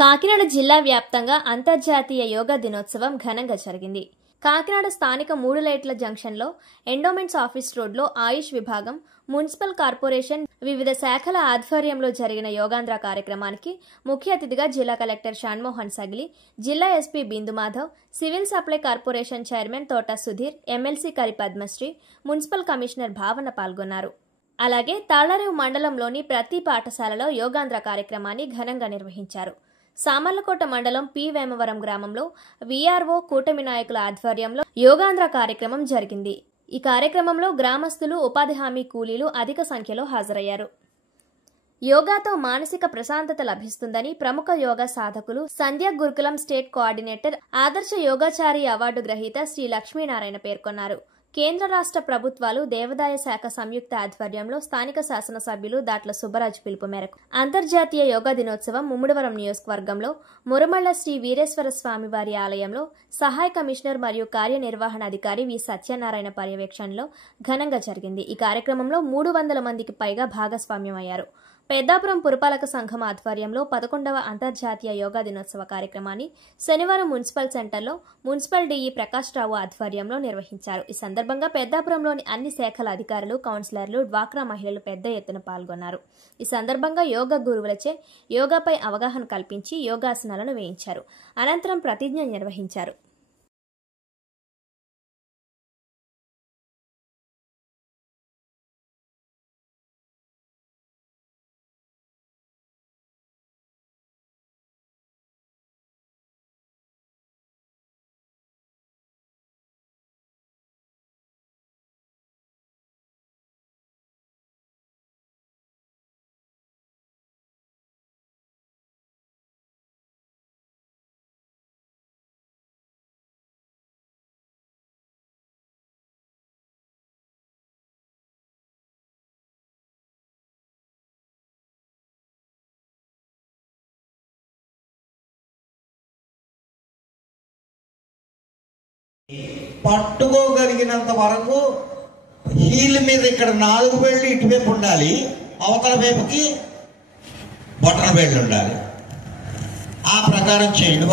కాకినాడ జిల్లా వ్యాప్తంగా అంతర్జాతీయ యోగా దినోత్సవం ఘనంగా జరిగింది. కాకినాడ స్థానిక 3 లైట్ల జంక్షన్లో ఎండోమెంట్స్ ఆఫీస్ రోడ్లో ఆయుష్ విభాగం, మున్సిపల్ కార్పొరేషన్ వివిధ శాఖల ఆధ్వర్యంలో జరిగిన యోగాంధ్ర కార్యక్రమానికి ముఖ్య అతిథిగా జిల్లా కలెక్టర్ షణ్మోహన్ సగిలి, జిల్లా SP Bindu Madhav, civil supply corporation chairman Thota Sudheer, MLC కరి పద్మశ్రీ, మున్సిపల్ కమిషనర్ భావన పాల్గొన్నారు. అలాగే తాళ్లరేవు మండలంలోని ప్రతి పాఠశాలలో యోగాంధ్ర కార్యక్రమాన్ని ఘనంగా నిర్వహించారు. సామర్లకోట మండలం పి వేమవరం గ్రామంలో వీఆర్ఓ కూటమి నాయకుల ఆధ్వర్యంలో యోగాంధ్ర కార్యక్రమం జరిగింది. ఈ కార్యక్రమంలో గ్రామస్తులు, ఉపాధి హామీ కూలీలు అధిక సంఖ్యలో హాజరయ్యారు. యోగాతో మానసిక ప్రశాంతత లభిస్తుందని ప్రముఖ యోగా సాధకులు సంధ్య గురుకులం స్టేట్ కోఆర్డినేటర్, ఆదర్శ యోగాచారి అవార్డు గ్రహీత శ్రీ లక్ష్మీనారాయణ పేర్కొన్నారు. కేంద్ర రాష్ట్ర ప్రభుత్వాలు దేవాదాయ శాఖ సంయుక్త ఆధ్వర్యంలో స్థానిక శాసనసభ్యులు దాట్ల సుబ్బరాజు పిలుపు మేరకు అంతర్జాతీయ యోగా దినోత్సవం ముమ్మడివరం నియోజకవర్గంలో మురమళ్ల శ్రీ వీరేశ్వర స్వామి వారి ఆలయంలో సహాయ కమిషనర్ మరియు కార్యనిర్వహణాధికారి వి సత్యనారాయణ పర్యవేక్షణలో ఘనంగా జరిగింది. ఈ కార్యక్రమంలో 300 మందికి పైగా భాగస్వామ్యమయ్యారు. పెద్దాపురం పురపాలక సంఘం ఆధ్వర్యంలో 11వ అంతర్జాతీయ యోగా దినోత్సవ కార్యక్రమాన్ని శనివారం మున్సిపల్ సెంటర్లో మున్సిపల్ డీఈ ప్రకాష్ రావు ఆధ్వర్యంలో నిర్వహించారు. ఈ సందర్భంగా పెద్దాపురంలోని అన్ని శాఖల అధికారులు, కౌన్సిలర్లు, డ్వాక్రా మహిళలు పెద్ద ఎత్తున పాల్గొన్నారు. ఈ సందర్భంగా యోగా గురువులచే యోగాపై అవగాహన కల్పించి యోగాసనాలను వేయించారు. అనంతరం ప్రతిజ్ఞ నిర్వహించారు. పట్టుకోగలిగినంత వరకు హీల్ మీద ఇక్కడ 4 వేళ్ళు ఇటువైపు ఉండాలి, అవతల వైపుకి బొటన వేళ్ళు ఉండాలి. ఆ ప్రకారం చేయండి.